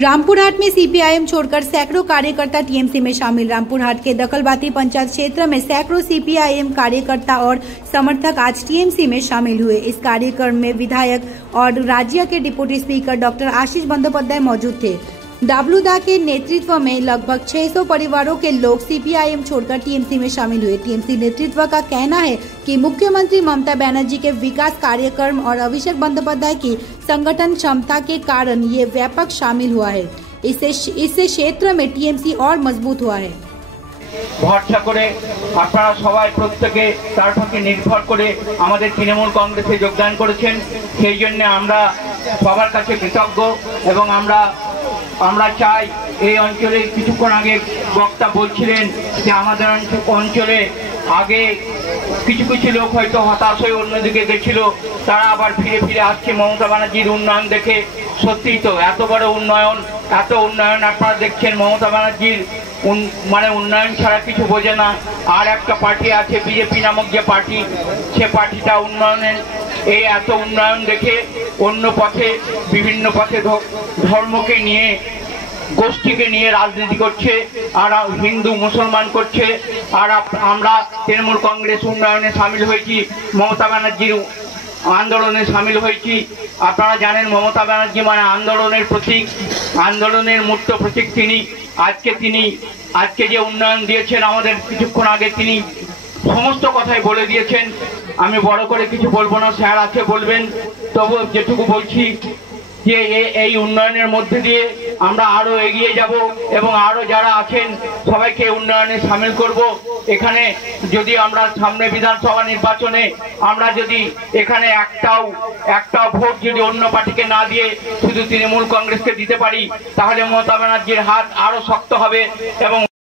रामपुरहाट में सीपीआईएम छोड़कर सैकड़ों कार्यकर्ता टीएमसी में शामिल। रामपुरहाट के दखलबाती पंचायत क्षेत्र में सैकड़ों सीपीआईएम कार्यकर्ता और समर्थक आज टीएमसी में शामिल हुए। इस कार्यक्रम में विधायक और राज्य के डिप्टी स्पीकर डॉक्टर आशीष बंदोपाध्याय मौजूद थे। डाबलूदा के नेतृत्व में लगभग 600 परिवारों के लोग सीपीआईएम छोड़कर टीएमसी में शामिल हुए। टीएमसी नेतृत्व का कहना है कि मुख्यमंत्री ममता बनर्जी के विकास कार्यक्रम और अभिषेक बंदोपाध्याय की संगठन क्षमता के कारण ये व्यापक शामिल हुआ है। इससे क्षेत्र में टीएमसी और मजबूत हुआ है। ভরসা করে আপনারা সবাই প্রত্যেকে তার প্রতি নির্ভর করে আমাদের তৃণমূল কংগ্রেসে যোগদান করেছেন। সেই জন্য আমরা সবার কাছে কৃতজ্ঞ এবং আমরা চাই এই অঞ্চলে কিছুক্ষণ আগে বক্তা বলছিলেন যে আমাদের অঞ্চলে আগে কিছু কিছু লোক হয়তো হতাশ হয়ে অন্যদিকে গেছিল, তারা আবার ফিরে ফিরে আসছে মমতা ব্যানার্জির উন্নয়ন দেখে। সত্যিই তো এত বড় উন্নয়ন, এত উন্নয়ন আপনারা দেখছেন। মমতা ব্যানার্জির মানে উন্নয়ন ছাড়া কিছু বোঝে না। আর একটা পার্টি আছে বিজেপি নামক যে পার্টি, সে পার্টিটা উন্নয়নের এই এত উন্নয়ন দেখে অন্য পথে বিভিন্ন পথে ধর্মকে নিয়ে গোষ্ঠীকে নিয়ে রাজনীতি করছে, আর হিন্দু মুসলমান করছে। আর আমরা তৃণমূল কংগ্রেস উন্নয়নে সামিল হয়েছি, মমতা ব্যানার্জির আন্দোলনে সামিল হয়েছি। আপনারা জানেন মমতা ব্যানার্জি মানে আন্দোলনের প্রতীক, আন্দোলনের মূর্ত প্রতীক তিনি। আজকে যে উন্নয়ন দিয়েছেন আমাদের কিছুক্ষণ আগে তিনি সমস্ত কথাই বলে দিয়েছেন। আমি বড় করে কিছু বলবো না, স্যার আছে বলবেন। তবু যেটুকু বলছি যে এই উন্নয়নের মধ্যে দিয়ে আমরা আরো এগিয়ে যাব এবং আরো যারা আছেন সবাইকে উন্নয়নে সামিল করব। এখানে যদি আমরা সামনে বিধানসভা নির্বাচনে আমরা যদি এখানে একটাও ভোট যদি অন্য পার্টিকে না দিয়ে শুধু তৃণমূল কংগ্রেসকে দিতে পারি, তাহলে মমতা ব্যানার্জির হাত আরো শক্ত হবে এবং